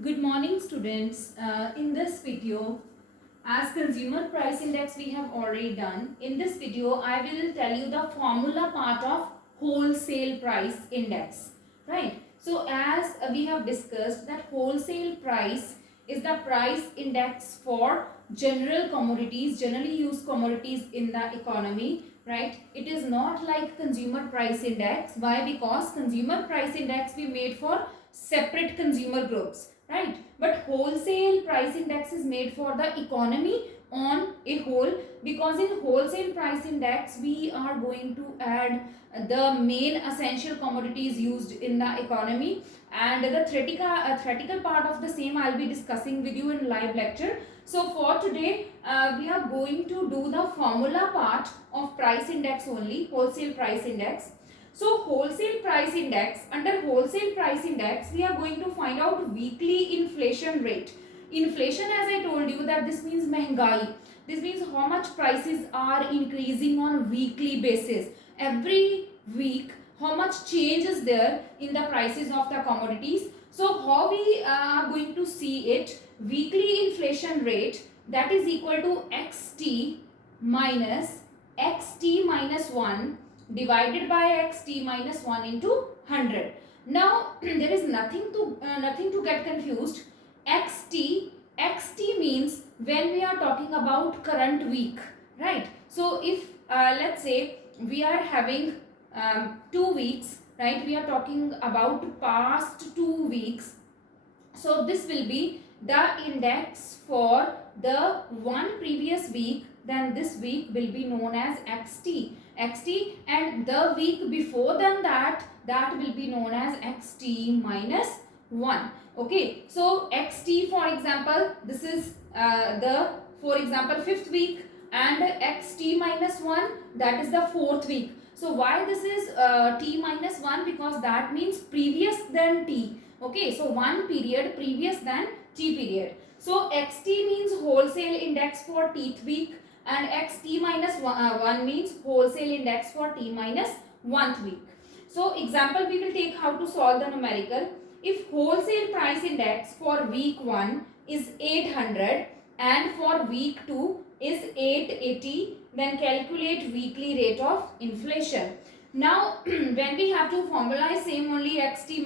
Good morning students. In this video, as consumer price index we have already done. In this video, I will tell you the formula part of wholesale price index. Right. So as we have discussed that wholesale price is the price index for general commodities, generally used commodities in the economy. Right. It is not like consumer price index. Why? Because consumer price index we made for separate consumer groups, right? But wholesale price index is made for the economy on a whole, because in wholesale price index we are going to add the main essential commodities used in the economy, and the theoretical part of the same I'll be discussing with you in live lecture. So for today we are going to do the formula part of price index only, wholesale price index. So wholesale price index, under wholesale price index we are going to find out weekly inflation rate. Inflation, as I told you, that this means महंगाई. This means how much prices are increasing on weekly basis. Every week how much change is there in the prices of the commodities. So how we are going to see it, weekly inflation rate, that is equal to xt minus 1 divided by xt minus 1 into 100. Now there is nothing to get confused. xt means when we are talking about current week, right? So if let's say we are having 2 weeks, right? We are talking about past 2 weeks. So this will be the index for the one previous week, then this week will be known as xt, and the week before than that will be known as xt minus 1. Okay, so xt, for example, this is for example 5th week, and xt minus 1, that is the 4th week. So why this is t minus 1? Because that means previous than t. Okay, so one period previous than t period. So xt means wholesale index for tth week, and xt minus 1 means wholesale index for t minus 1th week. So example we will take how to solve the numerical. If wholesale price index for week 1 is 800 and for week 2 is 880, then calculate weekly rate of inflation. Now when we have to formalize same only xt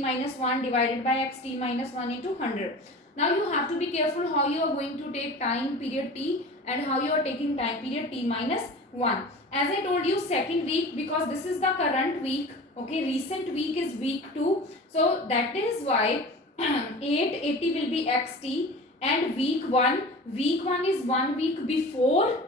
minus 1 divided by xt minus 1 into 100. Now you have to be careful how you are going to take time period t and how you are taking time period t minus 1. As I told you, second week, because this is the current week, okay, recent week is week 2. So that is why 880 will be xt, and week 1 is 1 week before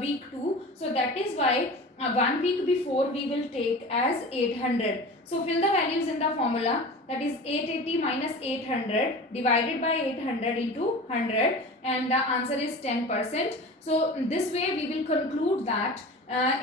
week 2. So that is why 1 week before we will take as 800. So fill the values in the formula, that is 880 minus 800 divided by 800 into 100, and the answer is 10%. So this way we will conclude that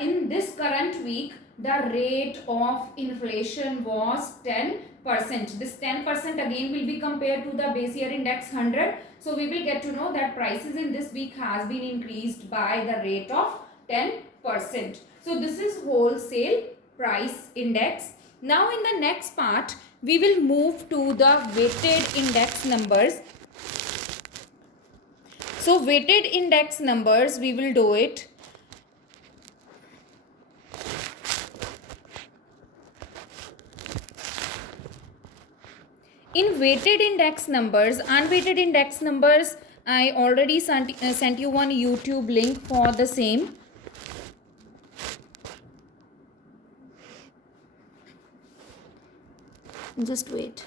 in this current week the rate of inflation was 10%. This 10% again will be compared to the base year index 100. So we will get to know that prices in this week has been increased by the rate of 10%. So this is wholesale price index. Now in the next part we will move to the weighted index numbers. So weighted index numbers we will do it. In weighted index numbers, unweighted index numbers, I already sent you one YouTube link for the same. Just wait.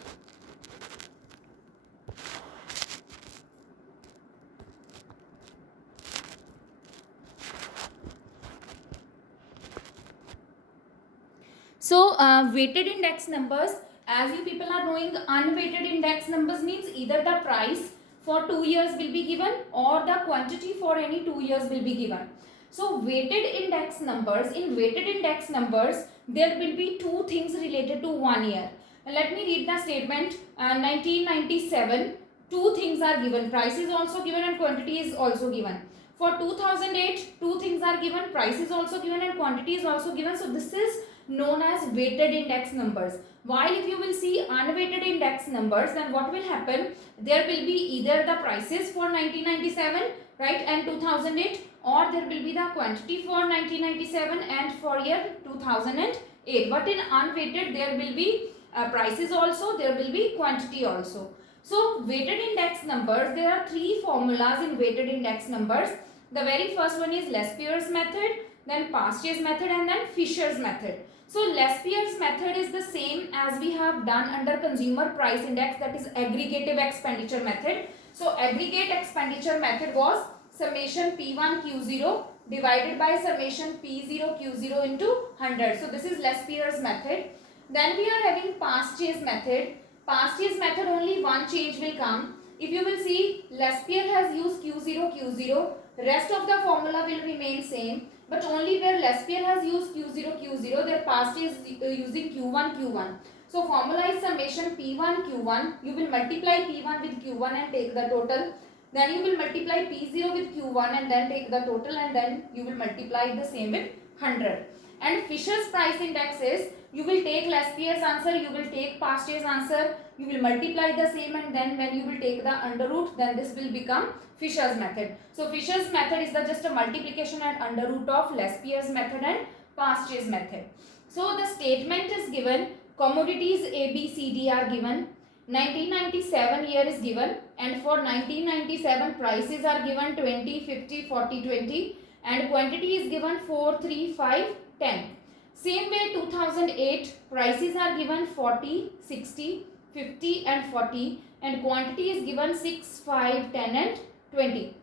So weighted index numbers, as you people are knowing, unweighted index numbers means either the price for 2 years will be given or the quantity for any 2 years will be given. So weighted index numbers, in weighted index numbers there will be two things related to 1 year. Let me read the statement. 1997, two things are given, price is also given and quantity is also given. For 2008, two things are given, price is also given and quantity is also given. So this is known as weighted index numbers. While if you will see unweighted index index numbers, then what will happen? There will be either the prices for 1997, right, and 2008, or there will be the quantity for 1997 and for year 2008. But in unweighted, there will be prices also, there will be quantity also. So weighted index numbers, there are three formulas in weighted index numbers. The very first one is Lespier's method, then Pastier's method, and then Fisher's method. So Lespier's method is the same as we have done under consumer price index, that is aggregative expenditure method. So aggregate expenditure method was summation P1 Q0 divided by summation P0 Q0 into 100. So this is Lespier's method. Then we are having Pastier's method. Pastier's method, only one change will come. If you will see, Lespier has used Q0 Q0, rest of the formula will remain same, but only where Lespier has used Q0 Q0, their Pastier is using Q1 Q1. So formula is summation P1 Q1. You will multiply P1 with Q1 and take the total. Then you will multiply P0 with Q1 and then take the total, and then you will multiply the same with 100. And Fisher's price index is, you will take Lespier's answer, you will take Pastier's answer, you will multiply the same, and then when you will take the under root, then this will become Fisher's method. So Fisher's method is just a multiplication and under root of Lespier's method and Pastier's method. So the statement is given, commodities A, B, C, D are given, 1997 year is given, and for 1997 prices are given 20, 50, 40, 20, and quantity is given 4, 3, 5, 10. Same way 2008 prices are given 40, 60, 50 and 40, and quantity is given 6, 5, 10 and 20.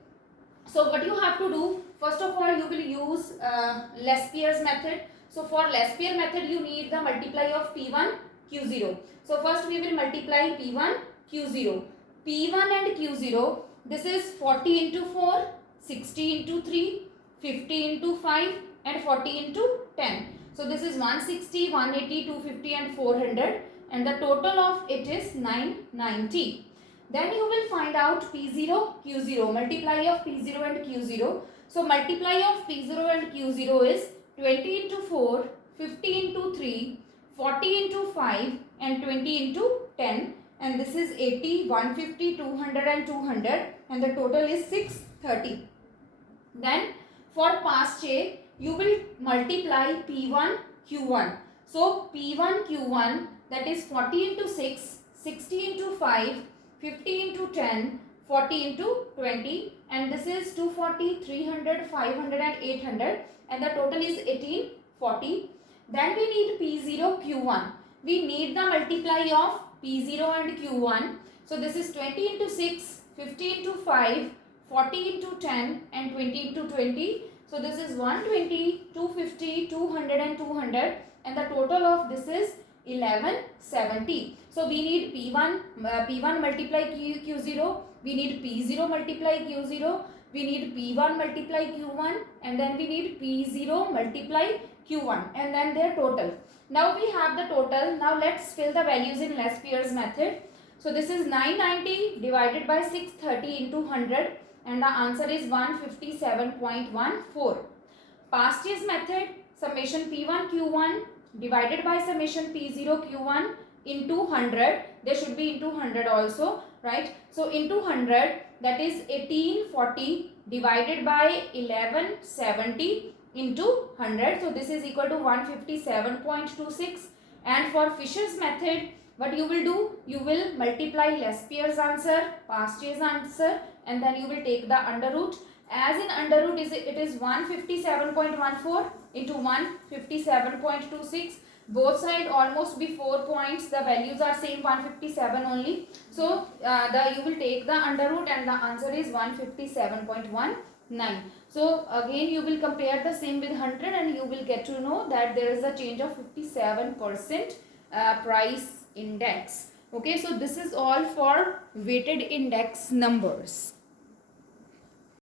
So what you have to do, first of all you will use Lespier's method. So for Lespier method you need the multiply of P1 Q0. So first we will multiply P1 Q0. P1 and Q0, this is 40 into 4, 60 into 3, 50 into 5 and 40 into 10. So this is 160, 180, 250 and 400, and the total of it is 990. Then you will find out P0, Q0, multiply of P0 and Q0. So multiply of P0 and Q0 is 20 into 4, 50 into 3, 40 into 5 and 20 into 10, and this is 80, 150, 200 and 200, and the total is 630. Then for Pastier, you will multiply P1 Q1. So P1 Q1, that is 40 into 6, 60 into 5, 50 into 10, 40 into 20, and this is 240, 300, 500 and 800, and the total is 1840. Then we need P0 Q1. We need the multiply of P0 and Q1. So this is 20 into 6, 50 into 5, 40 into 10 and 20 into 20. So this is 120, 250, 200 and 200, and the total of this is 1170. So we need P1 multiply Q0, we need P0 multiply Q0, we need P1 multiply Q1, and then we need P0 multiply Q1, and then their total. Now we have the total. Now let's fill the values in Lespier's method. So this is 990 divided by 630 into 100, and the answer is 157.14. Pastier's method, summation P1 Q1 divided by summation P0 Q1 into 100. There should be into 100 also, right? So into 100, that is 1840 divided by 1170 into 100. So this is equal to 157.26. And for Fisher's method, what you will do, you will multiply Lespier's answer, Pastier's answer, and then you will take the under root. As in under root, it is 157.14 into 157.26. Both sides almost be 4 points. The values are same, 157 only. So you will take the under root, and the answer is 157.19. So again you will compare the same with 100, and you will get to know that there is a change of 57% price index. Okay, so this is all for weighted index numbers.